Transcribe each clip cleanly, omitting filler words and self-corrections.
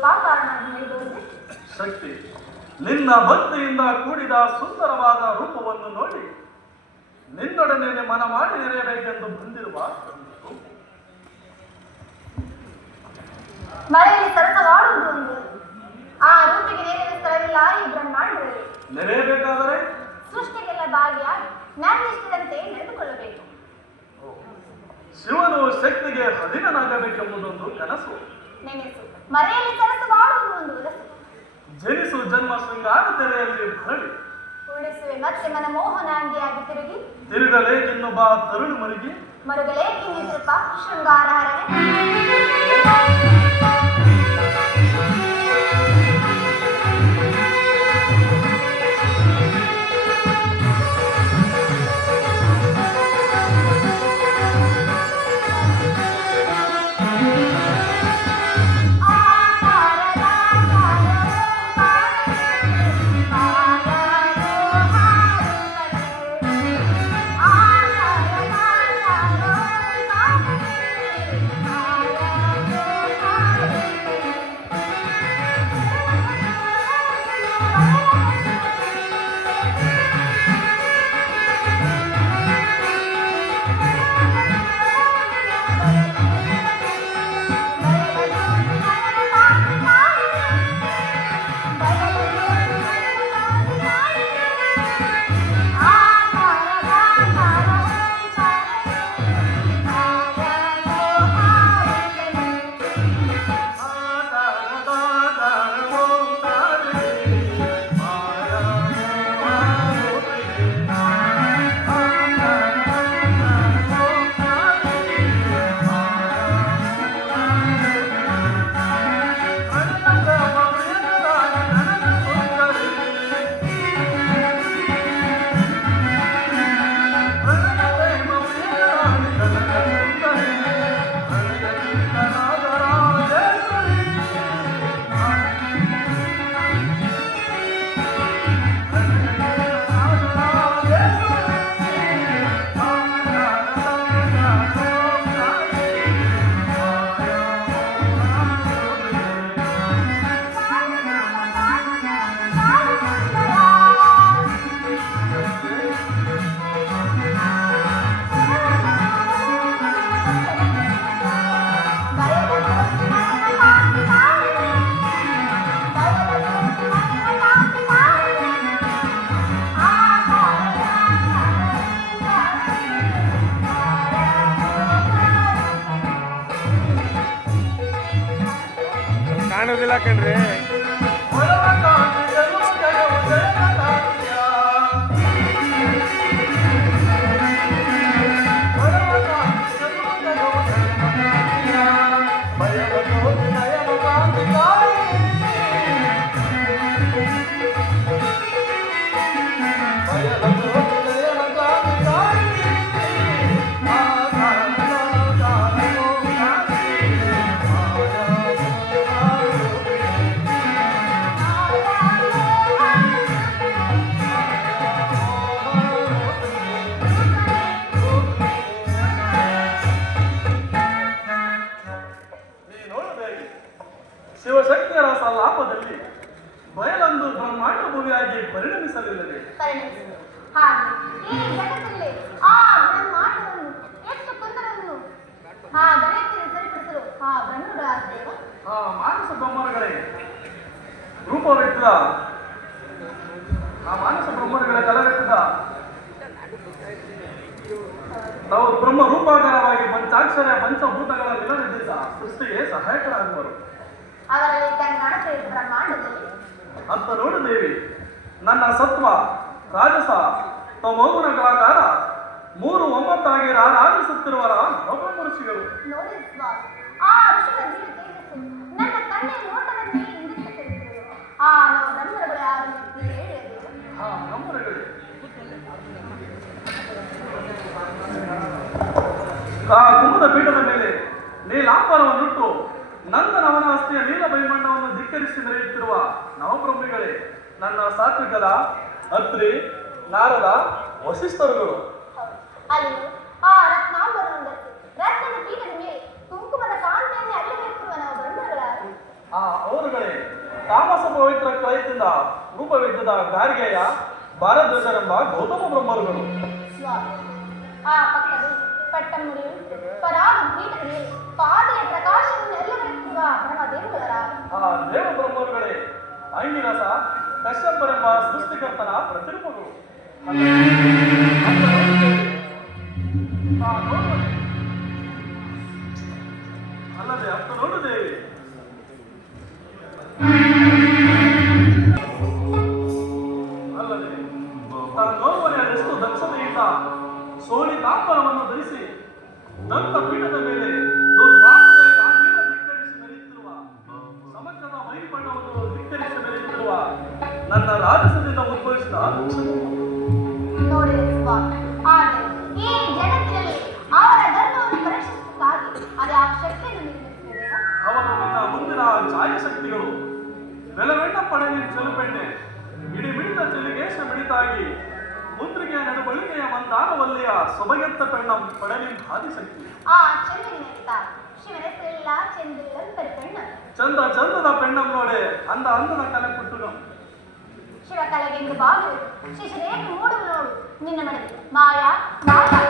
ರೂಪಾಕಾರಣ ಶಕ್ತಿ, ನಿನ್ನ ಭಕ್ತಿಯಿಂದ ಕೂಡಿದ ಸುಂದರವಾದ ರೂಪವನ್ನು ನೋಡಿ ನಿನ್ನೊಡನೆ ಮನ ಮಾಡಿ ನೆರೆಯಬೇಕೆಂದು ಬಂದಿರುವ ಮಳೆಯಲ್ಲಿ ಸರಸವಾಡುವುದು ಒಂದು, ಆ ರೂಪಿಗೆ ನೆರೆಯುವ ಸ್ಥಳವಿಲ್ಲ ಈ ಬ್ರಹ್ಮಾಂಡದಲ್ಲಿ. ನೆರೆಯಬೇಕಾದರೆ ಸೃಷ್ಟಿಗೆಲ್ಲ ಭಾಗಿಯಾಗಿ ನಿರ್ದಿಷ್ಟದಂತೆ ನಡೆದುಕೊಳ್ಳಬೇಕು. ಶಿವನು ಶಕ್ತಿಗೆ ಅಧೀನನಾಗಬೇಕೆಂಬುದೊಂದು ಕನಸು. ನೆನೆಸು, ಮರೆಯಲ್ಲಿ ಸರಸವಾಡುವುದು ಒಂದು ಉಲಸು. ಜನಿಸು ಜನ್ಮ ಶೃಂಗಾರ ತೆರೆಯಲ್ಲಿ ಭರಳಿ ಉಳಿಸುವೆ ಮತ್ತೆ ಮನ ಮೋಹನಾಂಗಿಯಾಗಿ ತಿರುಗಲೇಕೆನ್ನು ಬಾ ತರುಳು ಮರುಗಿ ಮರುಗಲೇಕೆನ್ನಿರುಪ ಶೃಂಗಾರ ಹರನೆ. ಕಾಣೋದಿಲ್ಲ ಕಣ್ರಿ. ಶಿವಶಕ್ತಿಯರ ಸಲಾಪದಲ್ಲಿ ಬಯಲೊಂದು ಬ್ರಹ್ಮಾಂಡ ಭೂಮಿಯಾಗಿ ಪರಿಣಮಿಸಲಿಲ್ಲದೆ ಈ ಜಗತ್ತಲ್ಲಿ ಆ ಬ್ರಹ್ಮಾಂಡವನ್ನು ಎಷ್ಟು ಕುಂದರವನ್ನು ಆ ಗಣೇಶನ ಸರಿಪಡಿಸಲು ಆ ಬ್ರಹ್ಮಗಳಾದೇವ ಆ ಮಾನಸ ಬ್ರಹ್ಮಗಳೇ ರೂಪವೆತ್ತಿದ ಆ ಮಾನಸ ಬ್ರಹ್ಮಗಳ ಕಲವೆತ್ತಿದ ನಾವು ಬ್ರಹ್ಮ ರೂಪಾಕಾರವಾಗಿ ಪಂಚಾಕ್ಷರ ಪಂಚಭೂತಗಳ ವಿಲನದಿಂದ ಸೃಷ್ಟಿಗೆ ಸಹಾಯಕರಾಗುವರು. ಅವರಲ್ಲಿ ಕಾಣುತ್ತೆ ಬ್ರಹ್ಮಾಂಡದಲ್ಲಿ ಅಂತ ನೋಡು ದೇವಿ, ನನ್ನ ಸತ್ವ ರಾಜಸ ತಮೋಗುಣಗಳಾಕಾರ ಮೂರು ಒಮ್ಮತ್ತಾಗಿ ರಾರಾಜಿಸುತ್ತಿರುವ ನವಬ್ರಹ್ಮ ಋಷಿಗಳು. ನೋಡಿ ಸ್ವಾಮಿ, ಆ ಋಷಿಗಳ ದಿವ್ಯ ತೇಜಸ್ಸು ನನ್ನ ಕಣ್ಣಿನ ನೋಟವನ್ನೇ ಇಂಗಿಸುತ್ತಿರುವುದು. ಆ ನವಬ್ರಹ್ಮರುಗಳು ಯಾರು ಅಂತ ಹೇಳಿದೆ. ಆ ಬ್ರಹ್ಮರುಗಳೇ ಆ ಕುಂಭದ ಪೀಠದ ಮೇಲೆ ನೀಲಾಂಬರವನ್ನುಟ್ಟು ನಂದನವನ ಅಸ್ಥಿಯ ನೀಲ ಬೈಮಣ್ಣವನ್ನು ಧಿಕ್ಕರಿಸಿ ನಡೆಯುತ್ತಿರುವ ನವಬ್ರಹ್ಮಿಗಳೇ ನನ್ನ ಸಾತ್ವಿಕದ ಅತ್ರಿ ನಾರದ ವಸಿಷ್ಠರುಗಳು. ಅಲ್ಲಿ ಆ ರತ್ನಾಂಬರವನ್ನು ರತ್ನದ ಪೀಠದ ಮೇಲೆ ಕುಂಕುಮದ ಕಾಂತಿಯನ್ನೇ ಅರಿಯಬೇಕಿರುವ ನವಬ್ರಹ್ಮರುಗಳು. ಅವರುಗಳ ತಾಮಸ ಪವಿತ್ರ ಕೈಯಿಂದ ರೂಪವಿದ್ದದ ಗಾರ್ಗೆಯ ಭಾರದ್ವಾಜರೆಂಬ ಗೌತಮ ಬ್ರಹ್ಮರುಗಳು. ಸ್ವಾಮಿ, ಆ ಪಕ್ಕದಲ್ಲಿ ಪಟ್ಟಮುಡಿಯುಂಟು, ಪರಾಗ ಪೀಠದಲ್ಲಿ ಪಾದೆಯ ಪ್ರಕಾಶವನ್ನು ಎಲ್ಲವರೆತ್ತಿರುವ ಬ್ರಹ್ಮದೇವರ ಆ ದೇವ ಬ್ರಹ್ಮರುಗಳೇ ಐಂಗಿರಸ ಕಶ್ಯಪರೆಂಬ ಸೃಷ್ಟಿಕರ್ತನ ಪ್ರತಿರೂಪಗಳು. ಅಲ್ಲದೆ ಅತ್ತ ನೋಡುದೇವೆ ಅಲ್ಲದೆ ನೋಡುವನೆಯಷ್ಟು ದಕ್ಷತೆಯಿಂದ ಸೋಳಿತಾಂಬರವನ್ನು ಧರಿಸಿ ದಂತ ಪೀಠದ ಮೇಲೆ ದುರ್ಗಾಂತದ ಗಾಂಭೀರ ಧಿಕ್ಕರಿಸಿ ಮೆರೆಯುತ್ತಿರುವ ಸಮಗ್ರದ ಮೈಬಣ್ಣವನ್ನು ಧಿಕ್ಕರಿಸಿ ಮೆರೆಯುತ್ತಿರುವ ನನ್ನ ರಾಜಸದಿಂದ ಉದ್ಭವಿಸಿದ ನೋಡಿದೆ ಸ್ವಾಮಿ. ಆದರೆ ಈ ಜಗತ್ತಿನಲ್ಲಿ ಅವರ ಧರ್ಮವನ್ನು ಪರೀಕ್ಷಿಸುತ್ತಾಗಿ ಅದೇ ಆ ಶಕ್ತಿಯನ್ನು ನಿರ್ಮಿಸುತ್ತೇವೆ. ಅವರು ನಿನ್ನ ಮುಂದಿನ ಛಾಯಾಶಕ್ತಿಗಳು. ಬೆಲವೆಣ್ಣ ಪಡೆಯ ಚೆಲುಪೆಣ್ಣೆ ಇಡಿ ಮಿಡಿತ ಚೆಲಿಗೇಶ ಮಿಡಿತಾಗಿ ಮುದ್ರಿಗೆಯ ನಡುಬಳಿಕೆಯ ಮಂದಾರವಲ್ಲಿಯ ಸೊಬಗೆತ್ತ ಪೆಣ್ಣ ಪಡಲಿ ಆದಿಶಕ್ತಿ. ಆ ಚೆಂದಿನ ಶಿವನೆಲ್ಲ ಚೆಂದಿಲ್ಲಂತರಿ ಪೆಣ್ಣು ಚಂದ ಚಂದದ ಪೆಣ್ಣಂ ನೋಡೆ ಅಂದ ಅಂದದ ಕಲೆ ಪುಟ್ಟುನು ಶಿವಕಲೆಗೆಂದು ಬಾಗಿಲು ಶಿಶಿರೇನು ಮೂಡು ನೋಡು ನಿನ್ನ ಮಡದಿ ಮಾಯಾ ಮಾಯಾ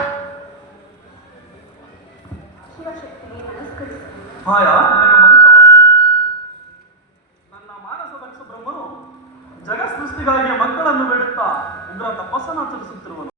ಶಿವಶಕ್ತಿಗೆ ನಮಸ್ಕರಿಸು. ಮಾಯಾ ನಿನಗೆ ಮಂತ್ರವಾಗಲಿ. ನನ್ನ ಮಾನಸ ದಕ್ಷ ಬ್ರಹ್ಮನು ಜಗತ್ ಸೃಷ್ಟಿಗಾಗಿ ಮಕ್ಕಳನ್ನು ಬೇಡುತ್ತಾ ಉಗ್ರ ತಪಸ್ಸನ್ನು ಆಚರಿಸುತ್ತಿರುವನು.